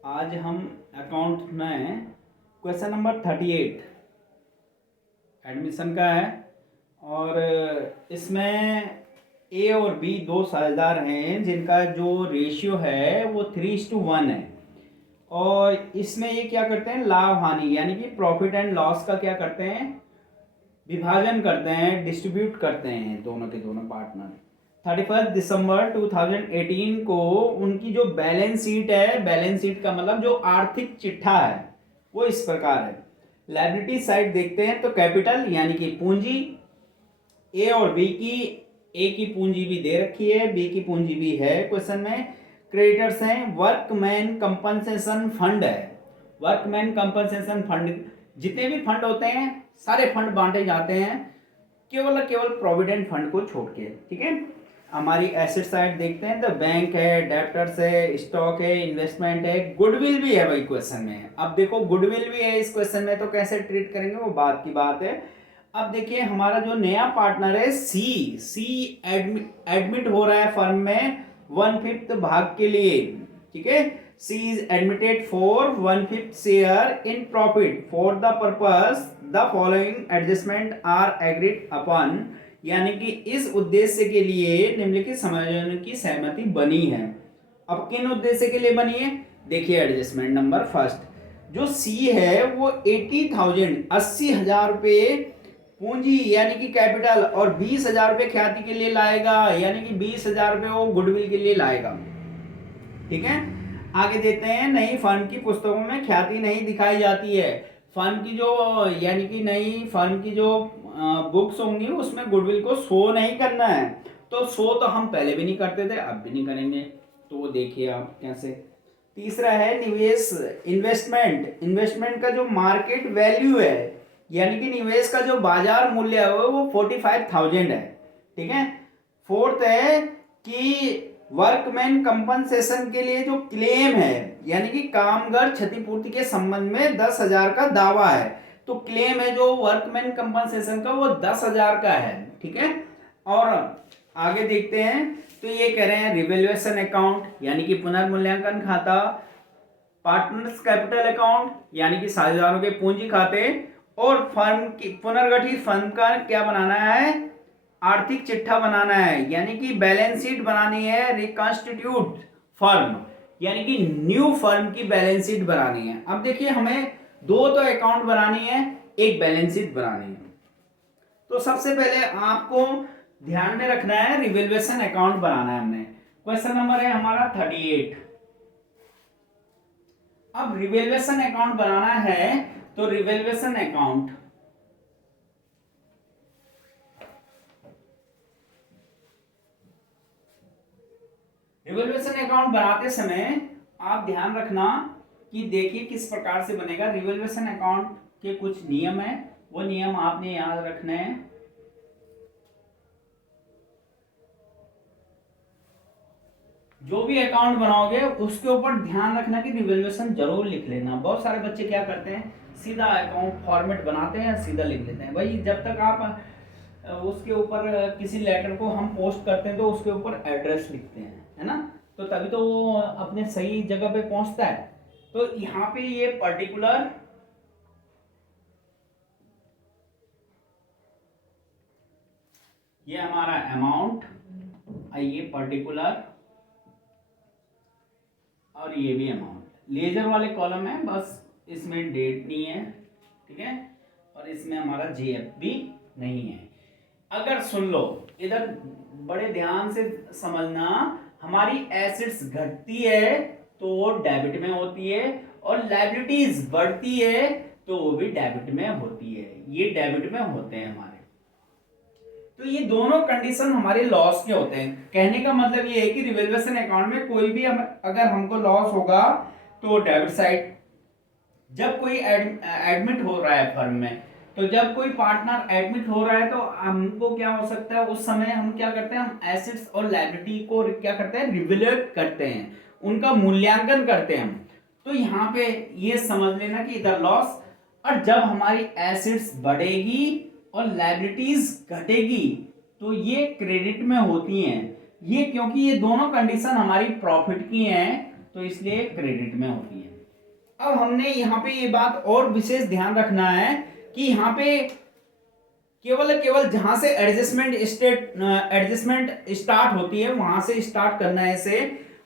आज हम अकाउंट में क्वेश्चन नंबर 38 एडमिशन का है और इसमें ए और बी दो साझेदार हैं जिनका जो रेशियो है वो 3:1 है। और इसमें ये क्या करते हैं, लाभ हानि यानी कि प्रॉफिट एंड लॉस का क्या करते हैं, विभाजन करते हैं, डिस्ट्रीब्यूट करते हैं दोनों के दोनों पार्टनर। 31 दिसंबर 2018 को उनकी जो बैलेंस शीट है, बैलेंस शीट का मतलब जो आर्थिक चिट्ठा है वो इस प्रकार है। लायबिलिटी साइड देखते हैं तो कैपिटल यानी कि पूंजी, ए और बी की, ए की पूंजी भी दे रखी है, बी की पूंजी भी है क्वेश्चन में। क्रेडिटर्स हैं, वर्कमैन कंपनसेशन फंड है। वर्कमैन कंपनसेशन फंड, जितने भी फंड होते हैं सारे फंड बांटे जाते हैं केवल प्रोविडेंट फंड को छोड़ के, ठीक है। हमारी एसेट साइड देखते हैं तो बैंक है, डेप्टर्स है, स्टॉक है, इन्वेस्टमेंट है, गुडविल भी है भाई क्वेश्चन में। अब देखो गुडविल भी है इस क्वेश्चन में तो कैसे ट्रीट करेंगे वो बात की बात है। अब देखिए हमारा जो नया पार्टनर है सी एडमिट हो रहा है फर्म में 1/5 भाग के लिए, ठीक है। C is admitted for 1/5 share in profit for the purpose the following adjustment are agreed upon, यानी कि इस उद्देश्य के लिए निम्नलिखित समायोजन की सहमति बनी है। अब किन उद्देश्य के लिए बनी है, देखिए एडजस्टमेंट नंबर फर्स्ट, जो सी है वो 80,000 रुपये पूंजी यानी कि कैपिटल और 20,000 रुपये ख्याति के लिए लाएगा, यानी कि 20,000 रुपये वो गुडविल के लिए लाएगा, ठीक है। आगे देते हैं, नई फर्म की पुस्तकों में ख्याति नहीं दिखाई जाती है। फर्म की जो यानी कि नई फर्म की जो बुक्स होंगी उसमें गुडविल को शो नहीं करना है। तो शो तो हम पहले भी नहीं करते थे, अब भी नहीं करेंगे, तो वो देखिए आप कैसे। तीसरा है निवेश, इन्वेस्टमेंट का जो मार्केट वैल्यू है यानी कि निवेश का जो बाजार मूल्य है वो 45,000 है, ठीक है। फोर्थ है कि वर्कमैन कंपनसेशन के लिए जो क्लेम है यानी कि कामगार क्षतिपूर्ति के संबंध में 10,000 का दावा है, तो क्लेम है जो वर्कमैन कंपनसेशन का वो 10,000 का है, ठीक है। और आगे देखते हैं तो ये कह रहे हैं रिवैल्यूएशन अकाउंट यानी कि पुनर्मूल्यांकन खाता, पार्टनर्स कैपिटल अकाउंट यानी कि साझेदारों के पूंजी खाते, और फर्म की पुनर्गठित फर्म का क्या बनाना है, आर्थिक चिट्ठा बनाना है यानी कि बैलेंस शीट बनानी है, रिकॉन्स्टिट्यूट फर्म यानी कि न्यू फर्म की बैलेंस शीट बनानी है। अब देखिए हमें दो तो अकाउंट बनानी है, एक बैलेंस शीट बनानी है। तो सबसे पहले आपको ध्यान में रखना है रिवैल्यूएशन अकाउंट बनाना है हमने। क्वेश्चन नंबर है हमारा 38। अब रिवैल्यूएशन अकाउंट बनाना है तो रिवैल्यूएशन अकाउंट बनाते समय आप ध्यान रखना कि देखिए किस प्रकार से बनेगा। रिवैल्यूएशन अकाउंट के कुछ नियम है, वो नियम आपने याद रखने हैं। जो भी अकाउंट बनाओगे उसके ऊपर ध्यान रखना कि रिवैल्यूएशन जरूर लिख लेना। बहुत सारे बच्चे क्या करते हैं, सीधा अकाउंट फॉर्मेट बनाते हैं, सीधा लिख लेते हैं। भाई जब तक आप उसके ऊपर किसी लेटर को हम पोस्ट करते हैं तो उसके ऊपर एड्रेस लिखते हैं, है ना, तो तभी तो वो अपने सही जगह पे पहुंचता है। तो यहाँ पे ये पर्टिकुलर ये हमारा अमाउंट, ये पर्टिकुलर और ये भी अमाउंट, लेजर वाले कॉलम है, बस इसमें डेट नहीं है, ठीक है, और इसमें हमारा जेएफ भी नहीं है। अगर सुन लो इधर बड़े ध्यान से समझना, हमारी एसेट्स घटती है तो वो डेबिट में होती है, और लायबिलिटीज बढ़ती है तो वो भी डेबिट में होती है, ये डेबिट में होते हैं हमारे। तो ये दोनों कंडीशन हमारे लॉस के होते हैं। कहने का मतलब ये है कि रिवैल्यूएशन अकाउंट में कोई भी अगर हमको लॉस होगा तो डेबिट साइड, जब कोई एडमिट हो रहा है फर्म में, तो जब कोई पार्टनर एडमिट हो रहा है तो हमको क्या हो सकता है, उस समय हम क्या करते हैं, हम एसेट्स और लायबिलिटी को क्या करते हैं, रिवैल्यूएट करते हैं, उनका मूल्यांकन करते हैं हम। तो यहाँ पे ये समझ लेना कि इधर लॉस, और जब हमारी एसेट्स बढ़ेगी और लायबिलिटीज घटेगी तो ये क्रेडिट में होती हैं। ये क्योंकि ये दोनों कंडीशन हमारी प्रॉफिट की हैं, तो इसलिए क्रेडिट में होती है। अब हमने यहाँ पे ये बात और विशेष ध्यान रखना है कि यहाँ पे केवल जहां से एडजस्टमेंट स्टार्ट होती है वहां से स्टार्ट करना है इसे।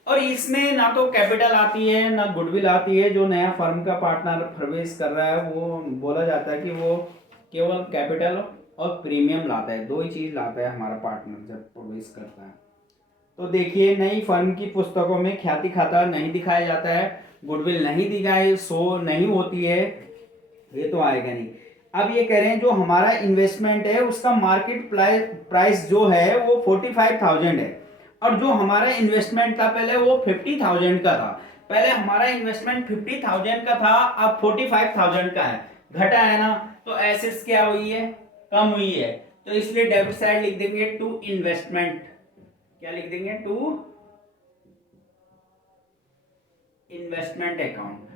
और इसमें ना तो कैपिटल आती है ना गुडविल आती है। जो नया फर्म का पार्टनर प्रवेश कर रहा है वो बोला जाता है कि वो केवल कैपिटल और प्रीमियम लाता है, दो ही चीज लाता है हमारा पार्टनर जब प्रवेश करता है। तो देखिए, नई फर्म की पुस्तकों में ख्याति खाता नहीं दिखाया जाता है, गुडविल नहीं दिखाई शो नहीं होती है, ये तो आएगा नहीं। अब ये कह रहे हैं जो हमारा इन्वेस्टमेंट है उसका मार्केट प्राइस जो है वो 45,000 है, और जो हमारा इन्वेस्टमेंट था पहले वो 50,000 का था। पहले हमारा इन्वेस्टमेंट 50,000 का था, अब 45,000 का है, घटा है ना। तो एसेट्स क्या हुई है, कम हुई है, तो इसलिए डेबिट साइड लिख देंगे टू इन्वेस्टमेंट। क्या लिख देंगे, टू इन्वेस्टमेंट अकाउंट।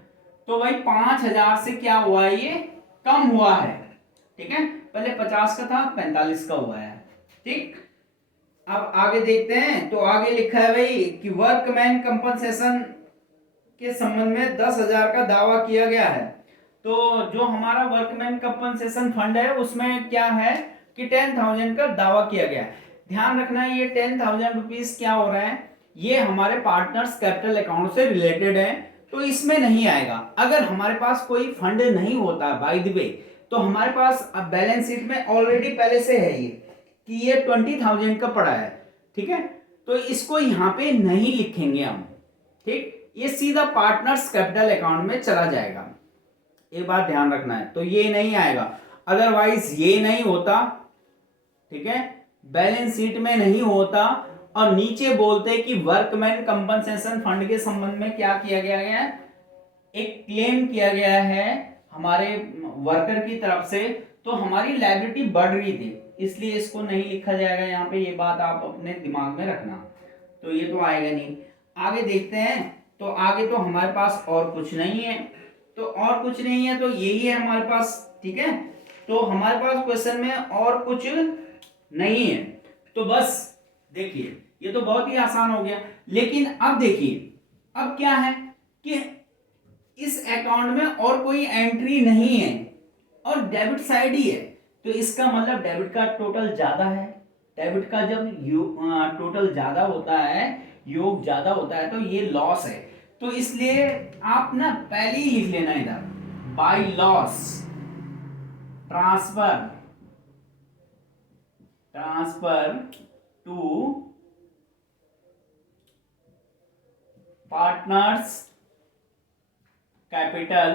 तो भाई 5,000 से क्या हुआ है, ये कम हुआ है, ठीक है। पहले 50 का था, 45 का हुआ है, ठीक। अब आगे देखते हैं, तो आगे लिखा है भाई कि वर्कमैन कंपनसेशन के संबंध में 10,000 का दावा किया गया है। तो जो हमारा वर्कमैन कंपनसेशन फंड है उसमें क्या है कि 10,000 का दावा किया गया है। ध्यान रखना है ये 10,000 रुपीज क्या हो रहा है, ये हमारे पार्टनर्स कैपिटल अकाउंट से रिलेटेड है, तो इसमें नहीं आएगा। अगर हमारे पास कोई फंड नहीं होता बाय द वे, तो हमारे पास अब बैलेंस शीट में ऑलरेडी पहले से है ये कि ये 20,000 का पड़ा है, ठीक है। तो इसको यहाँ पे नहीं लिखेंगे हम, ठीक। ये सीधा पार्टनर्स कैपिटल अकाउंट में चला जाएगा, ये बात ध्यान रखना है। तो ये नहीं आएगा, अदरवाइज ये नहीं होता, ठीक है, बैलेंस शीट में नहीं होता। और नीचे बोलते कि वर्कमैन कंपनसेशन फंड के संबंध में क्या किया गया है, एक क्लेम किया गया है हमारे वर्कर की तरफ से, तो हमारी लायबिलिटी बढ़ रही थी, इसलिए इसको नहीं लिखा जाएगा यहाँ पे। ये बात आप अपने दिमाग में रखना। तो ये तो आएगा नहीं। आगे देखते हैं, तो आगे तो हमारे पास और कुछ नहीं है, तो और कुछ नहीं है तो यही है हमारे पास, ठीक है। तो हमारे पास क्वेश्चन में और कुछ नहीं है। तो बस देखिए, ये तो बहुत ही आसान हो गया। लेकिन अब देखिए, अब क्या है कि इस अकाउंट में और कोई एंट्री नहीं है और डेबिट साइड ही है, तो इसका मतलब डेबिट का टोटल ज्यादा है। डेबिट का जब टोटल ज्यादा होता है, योग ज्यादा होता है, तो ये लॉस है। तो इसलिए आप ना पहले ही लिख लेना इधर, by loss transfer to partners capital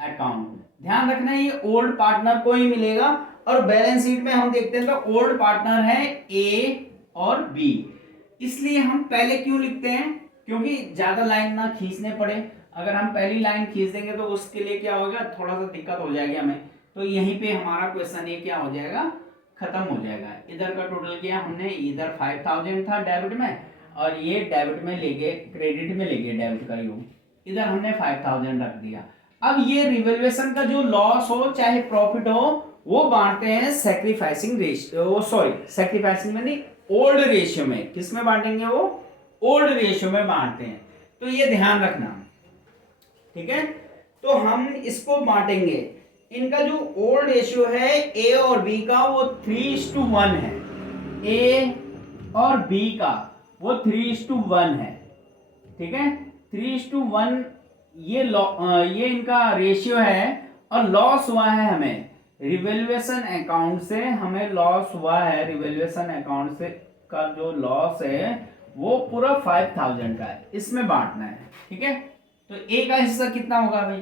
account. ध्यान रखना ये ओल्ड पार्टनर को ही मिलेगा, और बैलेंस शीट में हम देखते हैं तो ओल्ड पार्टनर है ए और बी। इसलिए हम पहले क्यों लिखते हैं, क्योंकि ज्यादा लाइन ना खींचने पड़े। अगर हम पहली लाइन खींच देंगे तो उसके लिए क्या होगा, थोड़ा सा दिक्कत हो जाएगी हमें। तो यहीं पे हमारा क्वेश्चन ये क्या हो जाएगा, खत्म हो जाएगा। इधर का टोटल किया हमने, इधर 5,000 था डेबिट में, और ये डेबिट में ले गए, क्रेडिट में ले गए डेबिट का योग, इधर हमने 5,000 रख दिया। अब ये रिवैल्यूएशन का जो लॉस हो चाहे प्रॉफिट हो, वो बांटते हैं सैक्रिफाइसिंग रेशियो, सैक्रिफाइसिंग में नहीं, ओल्ड रेशियो में। किस में बांटेंगे, वो ओल्ड रेशियो में बांटते हैं। तो ये ध्यान रखना, ठीक है। तो हम इसको बांटेंगे, इनका जो ओल्ड रेशियो है ए और बी का वो 3:1 है। ए और बी का वो 3:1 है, ठीक है। 3:1 ये इनका रेशियो है। और लॉस हुआ है हमें रिवैल्यूएशन अकाउंट से, हमें लॉस हुआ है रिवैल्यूएशन अकाउंट से का जो लॉस है वो पूरा 5,000 का है, इसमें बांटना है, ठीक है। तो ए का हिस्सा कितना होगा भाई,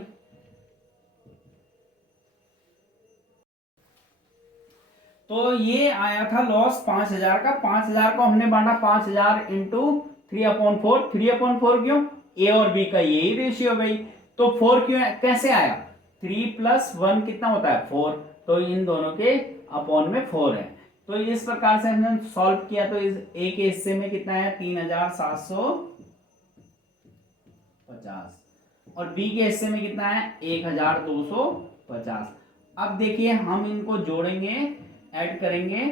तो ये आया था लॉस 5,000 का। 5,000 को हमने बांटा 5,000 इंटू 3/4। 3/4 क्यों, ए और बी का यही रेशियो भाई। तो 4 क्यों, कैसे आया, 3 + 1 कितना होता है 4, तो इन दोनों के अपॉन में 4 है। तो इस प्रकार से हमने सॉल्व किया, तो इस ए के हिस्से में कितना है 3,750, और बी के हिस्से में कितना है 1,250। अब देखिए हम इनको जोड़ेंगे, ऐड करेंगे,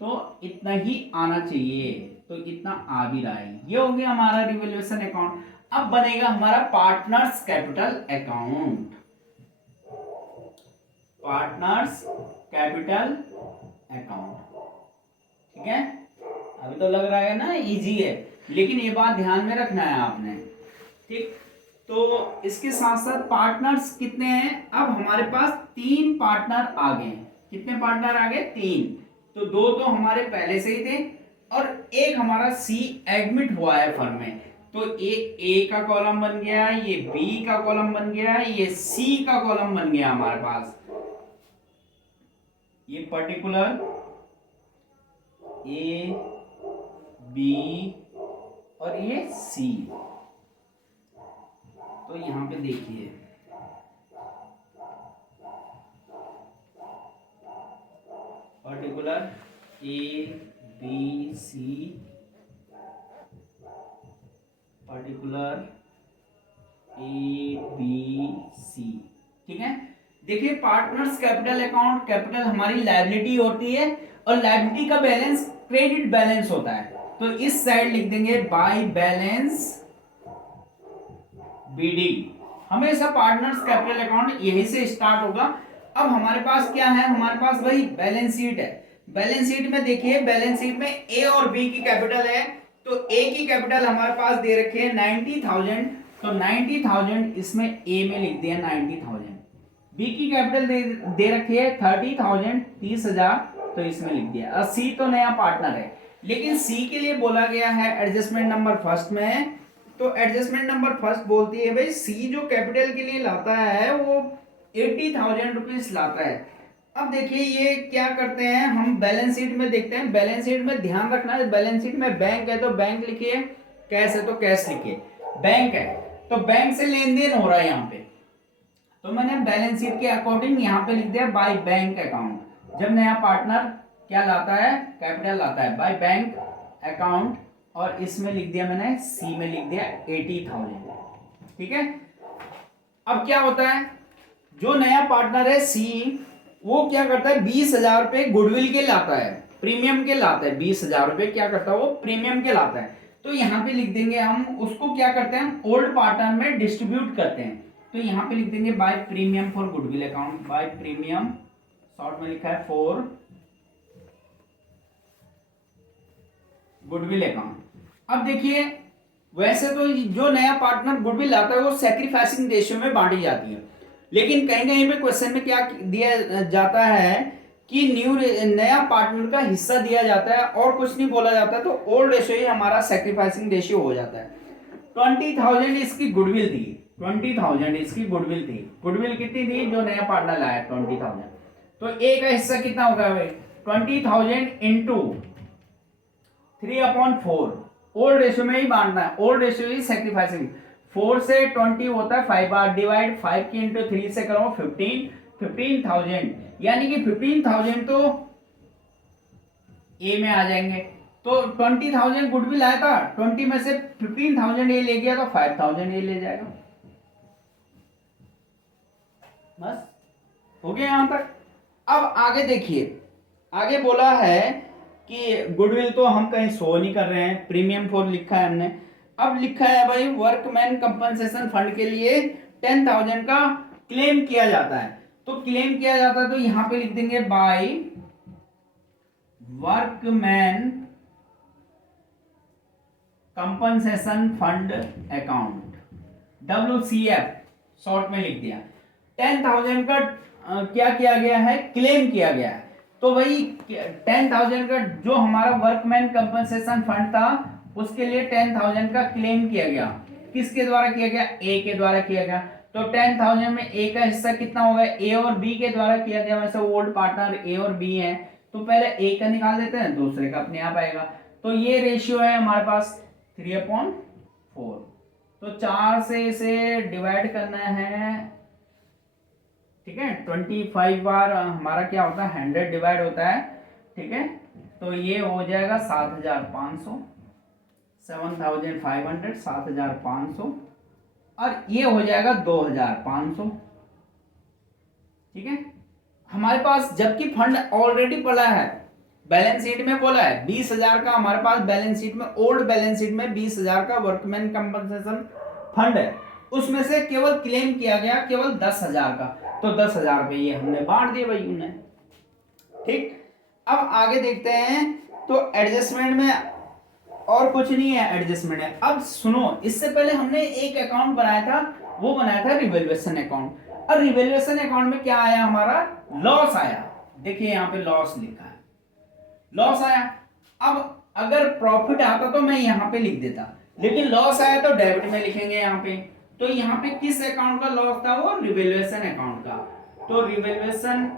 तो इतना ही आना चाहिए, तो इतना आ भी रहा है। ये हो गया हमारा रिवैल्यूएशन अकाउंट। अब बनेगा हमारा partners capital account. Partners capital account, ठीक है। अभी तो लग रहा है ना इजी है, लेकिन ये बात ध्यान में रखना है आपने, ठीक। तो इसके साथ साथ पार्टनर्स कितने हैं, अब हमारे पास 3 पार्टनर आ गए। कितने पार्टनर आ गए? 3। तो 2 तो हमारे पहले से ही थे और एक हमारा सी एडमिट हुआ है फर्म में। तो ए का कॉलम बन गया, ये बी का कॉलम बन गया, ये सी का कॉलम बन गया हमारे पास। ये पर्टिकुलर ए बी और ये सी। तो यहां पे देखिए particular A B C, particular A B C, ठीक है। देखिए पार्टनर्स कैपिटल अकाउंट, कैपिटल हमारी लायबिलिटी होती है और लायबिलिटी का बैलेंस क्रेडिट बैलेंस होता है। तो इस साइड लिख देंगे बाय बैलेंस बीडी। हमेशा पार्टनर्स कैपिटल अकाउंट यही से स्टार्ट होगा। अब हमारे पास क्या है, हमारे पास भाई बैलेंस शीट है। बैलेंस शीट में देखिए, बैलेंस शीट में ए और बी की कैपिटल है। तो ए की कैपिटल हमारे पास दे रखे है 90,000, तो 90,000 इसमें ए में लिख दिया 90,000। बी की कैपिटल दे रखी है 30,000, 30,000, तो इसमें लिख दिया। और सी तो नया पार्टनर है, लेकिन सी के लिए बोला गया है एडजस्टमेंट नंबर फर्स्ट में। तो एडजस्टमेंट नंबर फर्स्ट बोलती है भाई सी जो कैपिटल के लिए लाता है वो 80,000 रुपीज लाता है। अब देखिए ये क्या करते हैं, हम बैलेंस शीट में देखते हैं। बैलेंस शीट में ध्यान रखना है, बैलेंस शीट में बैंक है तो बैंक लिखिए, कैश है तो कैश लिखिए। बैंक है तो बैंक से लेन देन हो रहा है यहाँ पे, तो मैंने बैलेंस शीट के अकॉर्डिंग यहाँ पे लिख दिया बाय बैंक अकाउंट। जब नया पार्टनर क्या लाता है, कैपिटल लाता है, बाय बैंक अकाउंट, और इसमें लिख दिया मैंने सी में लिख दिया 80,000, ठीक है। अब क्या होता है, जो नया पार्टनर है सी, वो क्या करता है 20,000 रुपए गुडविल के लाता है, प्रीमियम के लाता है। 20,000 रुपए क्या करता है वो प्रीमियम के लाता है। तो यहाँ पे लिख देंगे हम उसको क्या करते हैं, ओल्ड पार्टनर में डिस्ट्रीब्यूट करते हैं। तो यहाँ पे लिख देंगे by premium for goodwill account, by premium short में लिखा है फॉर गुडविल अकाउंट। अब देखिए वैसे तो जो नया पार्टनर गुडविल लाता है वो सैक्रिफाइसिंग रेशियो में बांटी जाती है, लेकिन कहीं कहीं पे क्वेश्चन में क्या दिया जाता है कि नया पार्टनर का हिस्सा दिया जाता है और कुछ नहीं बोला जाता, तो ओल्ड रेशियो ही हमारा सैक्रिफाइसिंग रेशियो हो जाता है। 20,000 इसकी गुडविल थी, 20,000 इसकी गुडविल थी। गुडविल कितनी थी, जो नया पार्टनर लाया 20,000, तो ए का हिस्सा कितना होगा भाई 20,000 इंटू 3/4। ओल्ड रेशियो में ही बांटना है, ओल्ड रेशियो ही सैक्रिफाइसिंग। 4 से 20 होता है 5 बार, डिवाइड 5 की इंटू 3 से करो 15,000, यानी कि 15,000 तो ए में आ जाएंगे। तो 20,000 गुडविल आया था, 20 में से 15,000 ए ले गया तो 5,000 ए ले जाएगा। बस हो गया यहां तक। अब आगे देखिए, आगे बोला है कि गुडविल तो हम कहीं शो नहीं कर रहे हैं, प्रीमियम फॉर लिखा है हमने। अब लिखा है भाई वर्कमैन कंपनसेशन फंड के लिए 10,000 का क्लेम किया जाता है। तो क्लेम किया जाता है तो यहां पे लिख देंगे by workman compensation fund account, WCF short में लिख दिया। 10,000 का क्या किया गया है, क्लेम किया गया है। तो वही 10,000 का जो हमारा वर्कमैन कंपनसेशन फंड था उसके लिए 10,000 का क्लेम किया गया। किसके द्वारा किया गया, ए के द्वारा किया गया। तो 10,000 में ए का हिस्सा कितना होगा, ए और बी के द्वारा किया गया। वैसे ओल्ड पार्टनर ए और बी है, तो पहले ए का निकाल देते हैं, दूसरे का अपने आप आएगा। तो ये रेशियो है हमारे पास 3/4। तो 4 से इसे डिवाइड करना है, ठीक है। 25 बार हमारा क्या होता है 100 डिवाइड होता है, ठीक है। तो ये हो जाएगा 7,500, 7,500, 7,500, और ये हो जाएगा 2,500, ठीक है। हमारे पास जबकि फंड ऑलरेडी पड़ा है, बैलेंस शीट में बोला है 20,000 का हमारे पास बैलेंस शीट में, ओल्ड बैलेंस शीट में 20,000 का वर्कमैन कंपनसेशन फंड है, उसमें से केवल क्लेम किया गया केवल 10,000 का, तो 10,000 रुपये ये हमने बांट दिए भाई उन्हें। ठीक, अब आगे देखते हैं। तो एडजस्टमेंट में और कुछ नहीं है, एडजस्टमेंट है। अब सुनो, इससे पहले हमने एक अकाउंट बनाया था, वो बनाया था रिवैल्यूएशन अकाउंट। और रिवैल्यूएशन अकाउंट में क्या आया हमारा, लॉस आया। देखिए यहाँ पे लॉस लिखा है, लॉस आया। अब अगर प्रॉफिट आता तो मैं यहाँ पे लिख देता, लेकिन लॉस आया तो डेबिट में लिखेंगे यहाँ पे। तो यहाँ पे किस अकाउंट का लॉस था, वो रिवैल्यूएशन अकाउंट का। तो रिवैल्यूएशन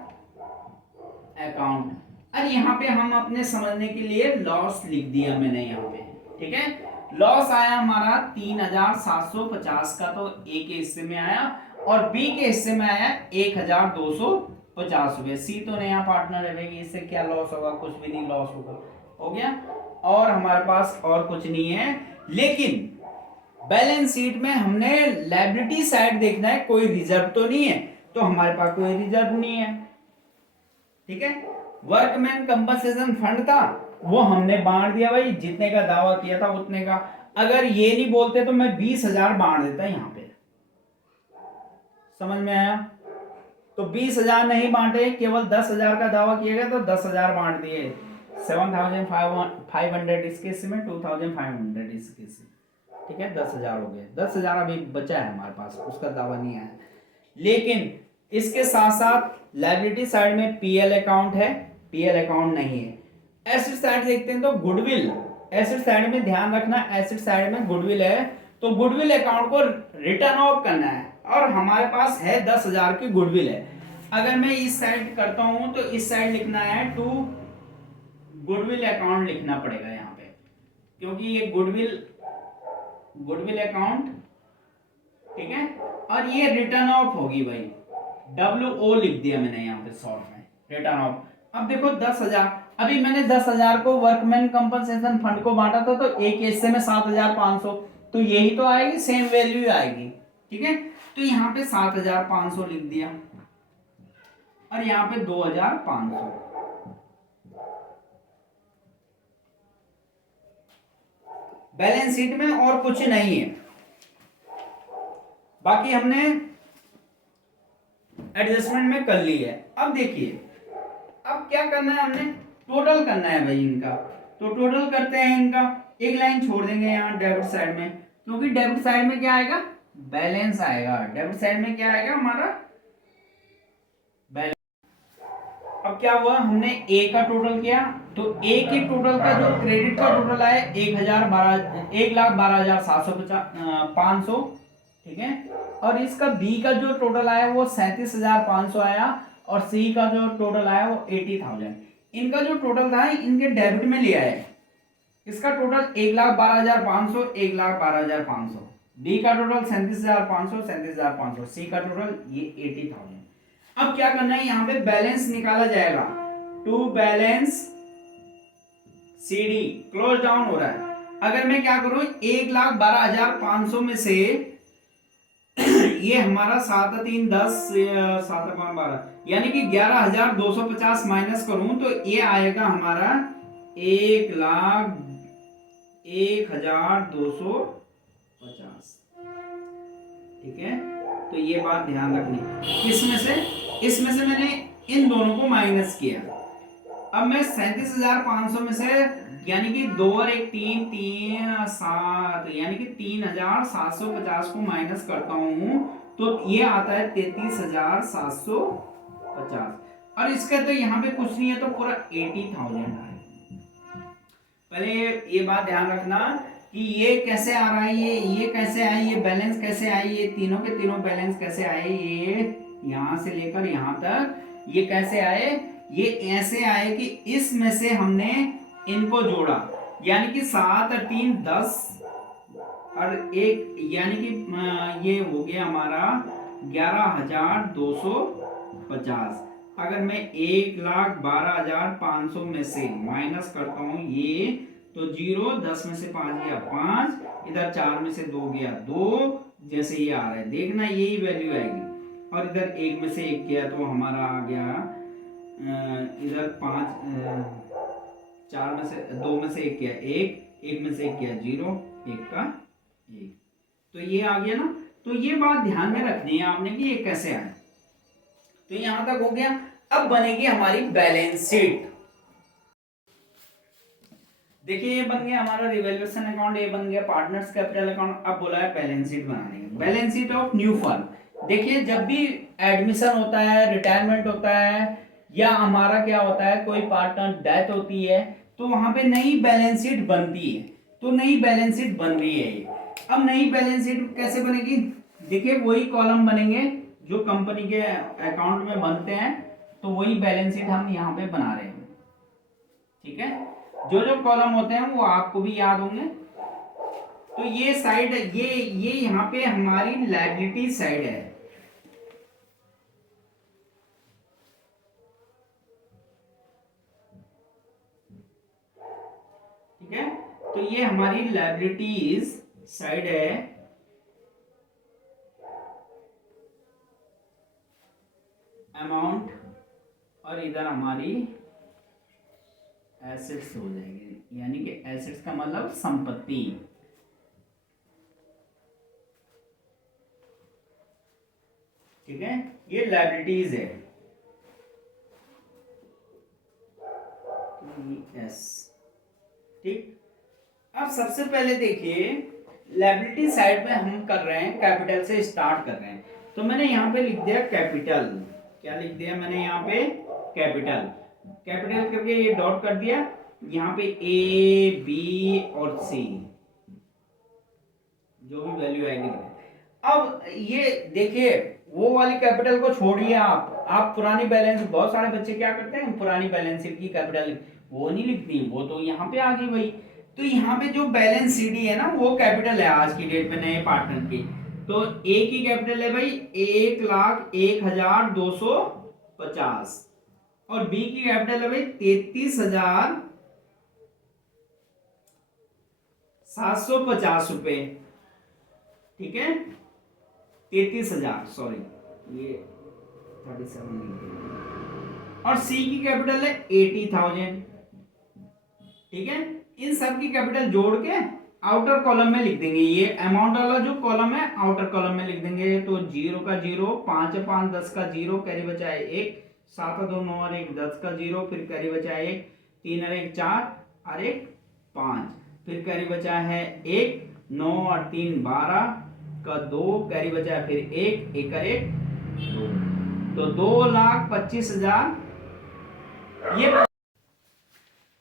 अकाउंट, और यहाँ पे हम अपने समझने के लिए लॉस लिख दिया मैंने यहाँ पे। ठीक है, लॉस आया हमारा 3,750 का, तो ए के हिस्से में आया, और बी के हिस्से में आया 1,250 रुपए। सी तो नया पार्टनर है भाई, इससे क्या लॉस होगा, कुछ भी नहीं लॉस होगा, हो गया। और हमारे पास और कुछ नहीं है, लेकिन बैलेंस शीट में हमने लायबिलिटी साइड देखना है, कोई रिजर्व तो नहीं है, तो हमारे पास कोई रिजर्व नहीं है। ठीक है, वर्कमैन कंपनसेशन फंड था, वो हमने बांट दिया भाई, जितने का दावा किया था उतने का। अगर ये नहीं बोलते तो मैं 20,000 बांट देता यहाँ पे, समझ में आया। तो 20,000 नहीं बांटे, केवल 10,000 का दावा किया गया तो 10,000 बांट दिए। 7,500 इसके हिस्से में, 2,500 इसके हिस्से। ठीक है, 10,000 हो गए। 10,000 अभी बचा है हमारे पास, उसका दावा नहीं आया। लेकिन इसके साथ साथ लायबिलिटी साइड में पीएल अकाउंट है, पीएल अकाउंट नहीं है। एसेट साइड देखते हैं तो गुडविल, एसेट साइड में ध्यान रखना, एसेट साइड में गुडविल है, तो गुडविल अकाउंट को रिटर्न ऑफ करना है, और हमारे पास है 10,000 की गुडविल है। अगर मैं इस साइड करता हूं तो इस साइड लिखना है टू गुडविल अकाउंट लिखना पड़ेगा यहाँ पे, क्योंकि ये गुडविल अकाउंट, ठीक है, और ये रिटर्न ऑफ होगी भाई, WO लिख दिया मैंने यहाँ पे शॉर्ट में, रिटर्न ऑफ। अब देखो 10,000, अभी मैंने 10,000 को वर्कमैन कंपनसेशन फंड को बांटा था, तो एक हिस्से में 7,500, तो यही तो आएगी, सेम वैल्यू आएगी। ठीक है, तो यहाँ पे 7,500 लिख दिया, और यहाँ पे 2,500। बैलेंस शीट में और कुछ नहीं है, बाकी हमने एडजस्टमेंट में कर ली है। अब देखिए, अब क्या करना है, हमने टोटल करना है भाई इनका, तो टोटल करते हैं इनका। एक लाइन छोड़ देंगे यहाँ डेबिट साइड में, क्योंकि डेबिट साइड में क्या आएगा, बैलेंस आएगा। डेबिट साइड में क्या आएगा हमारा, बैलेंस। अब क्या हुआ, हमने ए का टोटल किया, तो ए के टोटल का जो क्रेडिट का टोटल आया 1,12,750, ठीक है। और इसका बी का जो टोटल आया वो 37,500 आया, और सी का जो टोटल आया वो 80,000। इनका जो टोटल था इनके डेबिट में लिया है, इसका टोटल 1,12,500, 1,12,500। बी का टोटल 37,500, 37,500। सी का टोटल ये 80,000। अब क्या करना है, यहाँ पे बैलेंस निकाला जाएगा, to balance CD close down हो रहा है। अगर मैं क्या करूं, 1,12,500 में से ये हमारा 7 3 10 7 5 12 यानी कि 11,250 माइनस करूं तो ये आएगा हमारा 1,01,250। ठीक है, तो ये बात ध्यान रखनी। इसमें से मैंने इन दोनों को माइनस किया। अब मैं 37,500 में से, यानी कि 2 और 1 3 3 7, यानी कि 3,750 को माइनस करता हूं तो ये आता है 33,750। और इसका तो यहाँ पे कुछ नहीं है, तो पूरा 80,000 है। पहले ये बात ध्यान रखना कि ये कैसे आ रहा है, ये कैसे आए, ये बैलेंस कैसे आए, ये तीनों के तीनों बैलेंस कैसे आए, ये यहां से लेकर यहां तक ये कैसे आए, ये ऐसे आए कि इसमें से हमने इनको जोड़ा, यानी कि 7 और 3 10 और 1, यानी कि ये हो गया हमारा 11,250। अगर मैं 1,12,500 में से माइनस करता हूं ये, तो 0, 10 में से 5 गया 5, इधर 4 में से 2 गया 2, जैसे ये आ रहा है देखना, यही वैल्यू आएगी। और इधर 1 में से 1 गया तो हमारा आ गया इधर 5, 4 में से 2 में से 1 गया 1, 1 में से 1 गया 0, 1 का 1, तो ये आ गया ना। तो ये बात ध्यान में रखनी है आपने कि ये कैसे आए। तो यहां तक हो गया। अब बनेगी हमारी बैलेंस शीट। देखिए ये बन गया हमारा रिवैल्यूएशन अकाउंट, ये बन गया पार्टनर्स कैपिटल अकाउंट। अब बोला है बैलेंस शीट बनाने की, balance sheet of new firm. देखिए जब भी एडमिशन होता है, रिटायरमेंट होता है, या हमारा क्या होता है कोई पार्टनर डेथ होती है, तो वहां पे नई बैलेंस शीट बनती है। तो नई बैलेंस शीट बन रही है ये। अब नई बैलेंस शीट कैसे बनेगी? देखिए वही कॉलम बनेंगे जो कंपनी के अकाउंट में बनते हैं, तो वही बैलेंस शीट हम यहाँ पे बना रहे हैं। ठीक है, जो जो कॉलम होते हैं वो आपको भी याद होंगे। तो ये साइड, ये यहाँ पे हमारी लायबिलिटी साइड है। ठीक है, तो ये हमारी लायबिलिटीज साइड है। अमाउंट, और इधर हमारी एसेट्स हो जाएंगे, यानी कि एसेट्स का मतलब संपत्ति। ठीक है, ये लायबिलिटीज है। यस, ठीक। अब सबसे पहले देखिए लायबिलिटी साइड में हम कर रहे हैं, कैपिटल से स्टार्ट कर रहे हैं। तो मैंने यहाँ पे लिख दिया कैपिटल। क्या लिख दिया मैंने यहाँ पे? कैपिटल। कैपिटल करके ये डॉट कर दिया, यहाँ पे ए बी और सी जो भी वैल्यू आएगी। अब ये देखिए वो वाली कैपिटल को छोड़िए, आप पुरानी बैलेंस, बहुत सारे बच्चे क्या करते हैं पुरानी बैलेंस शीट की कैपिटल वो नहीं लिखती, वो तो यहाँ पे आ गई भाई। तो यहाँ पे जो बैलेंस सीडी है ना वो कैपिटल है आज की डेट में नए पार्टनर की। तो ए की कैपिटल है भाई 1,01,250, और बी की कैपिटल है भाई 33,750 रुपए। ठीक है, 33,000, सॉरी ये 37, और सी की कैपिटल है 80,000। ठीक है, इन सब की कैपिटल जोड़ के आउटर कॉलम में लिख देंगे। ये अमाउंट वाला जो कॉलम है आउटर कॉलम में लिख देंगे। तो 0 का 0, 5 5 10 का 0, कैरी बचा है 1, 7 2 9 और 1 10 का 0, फिर कैरी बचा है 1, 3 और 1 4 और 1 5, फिर कैरी बचा है 1, 9 और 3 12 का 2, कैरी बचा है फिर 1, 1 और 1 2, तो 2,25,000। ये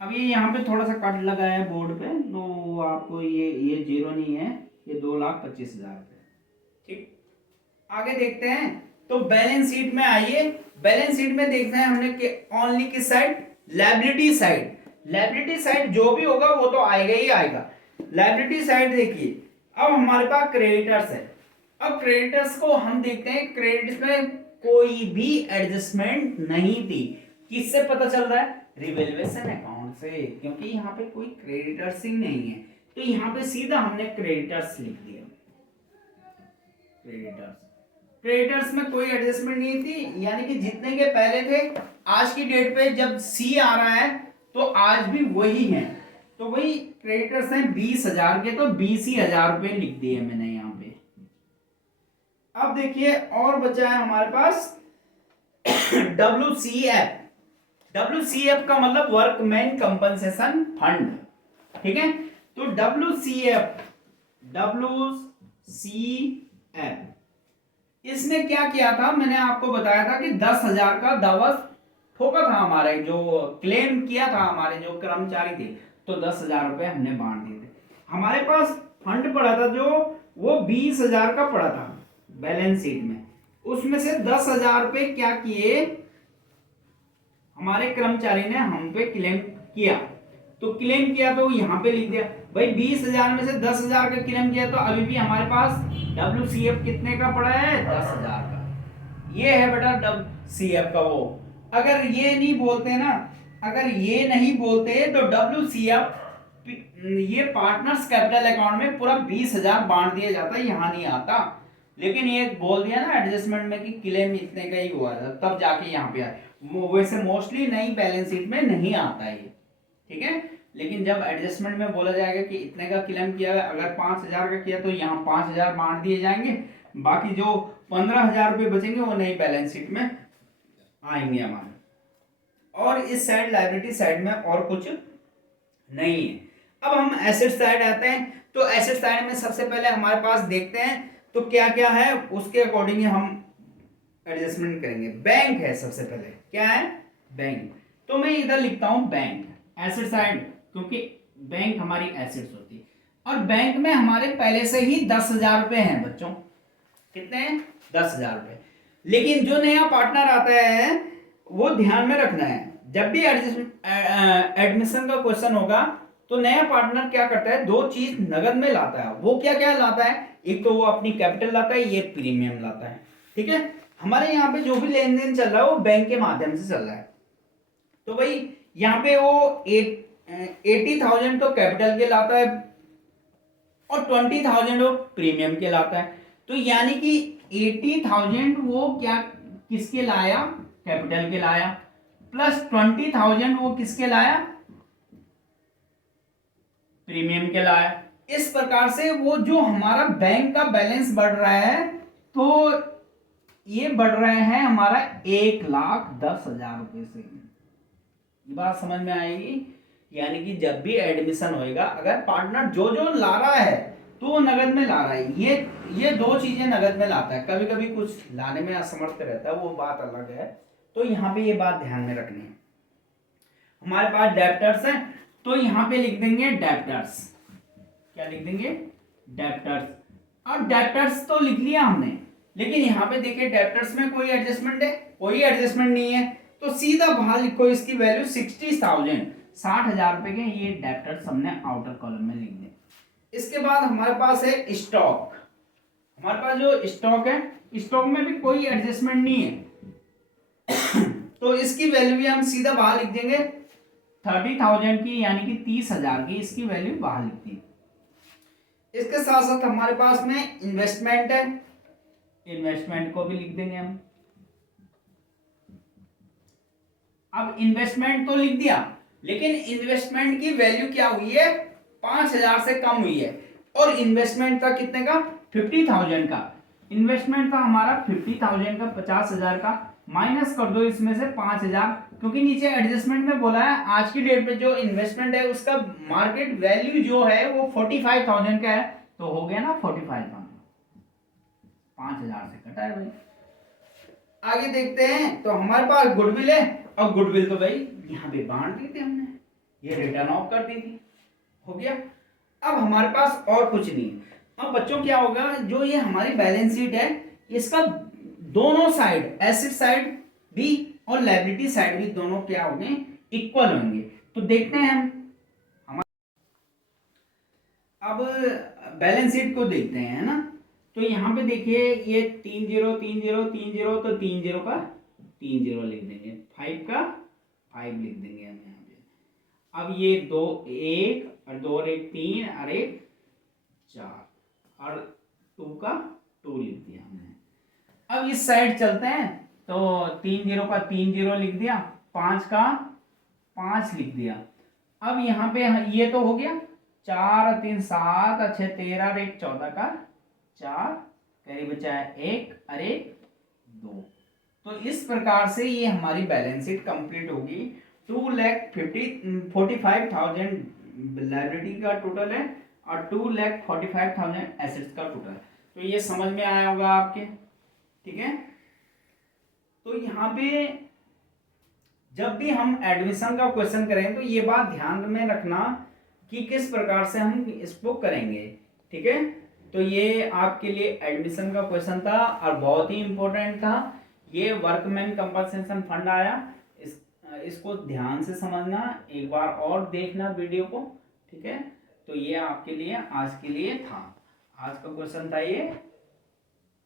अब ये यहाँ पे थोड़ा सा कट लगा है बोर्ड पे, तो आपको ये 0 नहीं है, ये 2,25,000 रुपए। ठीक, आगे देखते हैं। तो बैलेंस शीट में आइए, बैलेंस शीट में देखते हैं हमने कि ओनली किस side? Liability side. Liability side जो भी होगा वो तो आएगा ही आएगा। लायबिलिटी साइड देखिए, अब हमारे पास क्रेडिटर्स है। अब क्रेडिटर्स को हम देखते हैं, क्रेडिट्स में कोई भी एडजस्टमेंट नहीं थी। किससे पता चल रहा है? रिवैल्यूएशन अकाउंट से, क्योंकि यहाँ पे कोई क्रेडिटर्स ही नहीं है। तो यहाँ पे सीधा हमने क्रेडिटर्स लिख दिया। क्रेडिटर्स में कोई एडजस्टमेंट नहीं थी, यानी कि जितने के पहले थे आज की डेट पे जब सी आ रहा है तो आज भी वही है। तो वही क्रेडिटर्स हैं 20,000 के, तो 20,000 रुपए लिख दिए मैंने यहाँ पे। अब देखिए और बचा है हमारे पास WCF। WCF का मतलब वर्कमैन कंपनसेशन फंड। ठीक है, तो WCF इसने क्या किया था, मैंने आपको बताया था कि 10,000 का दावा ठोका था, हमारे जो क्लेम किया था हमारे जो कर्मचारी थे, तो 10,000 रुपए हमने बांट दिए थे। हमारे पास फंड पड़ा था जो वो 20,000 का पड़ा था बैलेंस शीट में, उसमें से 10,000 रुपए क्या किए हमारे कर्मचारी ने हम पे क्लेम किया। तो क्लेम किया तो यहाँ पे लिख दिया भाई 20,000 में से 10,000 का क्लेम किया, तो अभी भी हमारे पास WCF कितने का पड़ा है? 10,000 का। ये है बेटा WCF का। वो अगर ये नहीं बोलते ना, अगर ये नहीं बोलते तो WCF ये पार्टनर्स कैपिटल अकाउंट में पूरा 20,000 बांट दिया जाता, यहाँ नहीं आता। लेकिन ये बोल दिया ना एडजस्टमेंट में कि क्लेम इतने का ही हुआ था, तब जाके यहाँ पे आया। वैसे मोस्टली नई बैलेंस शीट में नहीं आता है। ठीक है। लेकिन जब एडजस्टमेंट में बोला जाएगा कि इतने का क्लेम किया, अगर 5,000 का किया तो यहाँ 5,000 बांट दिए जाएंगे, बाकी जो 15,000 रुपये बचेंगे वो नई बैलेंस शीट में आएंगे हमारे। और इस साइड लायबिलिटी साइड में और कुछ नहीं है। अब हम एसेट साइड आते हैं, तो एसेट साइड में सबसे पहले हमारे पास देखते हैं तो क्या क्या है, उसके अकॉर्डिंग हम एडजस्टमेंट करेंगे। बैंक है सबसे पहले, क्या है, बैंक। तो मैं इधर लिखता हूं बैंक, एसेट साइड, क्योंकि बैंक हमारी एसेट्स होती है। और बैंक में हमारे पहले से ही 10,000 रुपये हैं बच्चों, कितने हैं, 10,000 रुपये। लेकिन जो नया पार्टनर आता है वो ध्यान में रखना है, जब भी एडमिशन का क्वेश्चन होगा तो नया पार्टनर क्या करता है, दो चीज नगद में लाता है। वो क्या क्या लाता है, एक तो वो अपनी कैपिटल लाता है, ये प्रीमियम लाता है, ठीक है। हमारे यहाँ पे जो भी लेन देन चल रहा है वो बैंक के माध्यम से चल रहा है। तो भाई यहाँ पे वो 80,000 तो कैपिटल के लाता है और 20,000 वो प्रीमियम के लाता है। तो यानी कि 80,000 वो क्या किसके लाया, कैपिटल के लाया, प्लस 20,000 वो किसके लाया, प्रीमियम के लाया। इस प्रकार से वो जो हमारा बैंक का बैलेंस बढ़ रहा है, तो ये बढ़ रहा है हमारा 1,10,000 रुपए से। ये बात समझ में आएगी। यानी कि जब भी एडमिशन होएगा, अगर पार्टनर जो जो ला रहा है तो वो नगद में ला रहा है, ये दो चीजें नगद में लाता है, कभी कभी कुछ लाने में असमर्थ रहता है, वो बात अलग है। तो यहाँ पे ये बात ध्यान में रखनी है। हमारे पास डेप्टर्स है, तो यहाँ पे लिख देंगे डेप्टर्स, क्या लिख देंगे, डेप्टर्स। अब डेप्टर्स तो लिख लिया हमने, लेकिन यहाँ पे देखिए डेप्टर्स में कोई एडजस्टमेंट है, कोई एडजस्टमेंट नहीं है, तो सीधा बाहर लिखो इसकी वैल्यू 60,000, 60,000 रुपए के, ये डेप्टर्स हमने आउटर कॉलम में लिख दिए। इसके बाद हमारे पास है स्टॉक। हमारे पास जो स्टॉक है, स्टॉक में भी कोई एडजस्टमेंट नहीं है तो इसकी वैल्यू भी हम सीधा बाहर लिख देंगे 30,000 की, यानी कि 30,000 की इसकी वैल्यू बाहर लिख दी। इसके साथ साथ हमारे पास में इन्वेस्टमेंट है, इन्वेस्टमेंट को भी लिख देंगे हम। अब इन्वेस्टमेंट तो लिख दिया, लेकिन इन्वेस्टमेंट की वैल्यू क्या हुई है, 5,000 से कम हुई है। और इन्वेस्टमेंट था कितने का, 50,000 का। इन्वेस्टमेंट था हमारा 50,000 का, 50,000 का, माइनस कर दो इसमें से 5,000, क्योंकि नीचे एडजस्टमेंट में बोला है आज की डेट में जो इन्वेस्टमेंट है उसका मार्केट वैल्यू जो है वो 45,000 का है, तो हो गया ना 45,000, 5,000 से कटा है भाई। आगे देखते हैं, तो हमारे पास गुडविल है, और गुडविल तो भाई यहाँ पे बांट दी थी हमने, ये रिटर्न ऑफ कर दी थी, हो गया। अब हमारे पास और कुछ नहीं। अब बच्चों क्या होगा, जो ये हमारी बैलेंस शीट है इसका दोनों साइड, एसेट साइड भी और लायबिलिटी साइड भी, दोनों क्या होंगे, इक्वल होंगे। तो देखते हैं हम अब बैलेंस शीट को देखते हैं, है ना। तो यहाँ पे देखिए ये 3 0 3 0 3 0, तो 3 0 का 3 0 लिख देंगे, 5 का 5 लिख देंगे हम यहाँ पे। अब ये 2 1 और 2 और 1 3 और 1 4 और 2 का 2 लिख दिया हमने। अब इस साइड चलते हैं, तो 3 0 का 3 0 लिख दिया, 5 का 5 लिख दिया। अब यहाँ पे ये तो हो गया, 4 और 3 7 और 6 13 और 1 14 का 4, करीब बचा है 1 और 1 2। तो इस प्रकार से ये हमारी बैलेंस शीट कंप्लीट होगी। 2,45,000 लायबिलिटी का टोटल है और 2,45,000 एसेट्स का टोटल है। तो ये समझ में आया होगा आपके, ठीक है। तो यहाँ पे जब भी हम एडमिशन का क्वेश्चन करें तो ये बात ध्यान में रखना कि किस प्रकार से हम इसको करेंगे, ठीक है। तो ये आपके लिए एडमिशन का क्वेश्चन था और बहुत ही इंपॉर्टेंट था। ये वर्कमैन कंपनसेशन फंड आया, इसको ध्यान से समझना, एक बार और देखना वीडियो को, ठीक है। तो ये आपके लिए आज के लिए था, आज का क्वेश्चन था ये।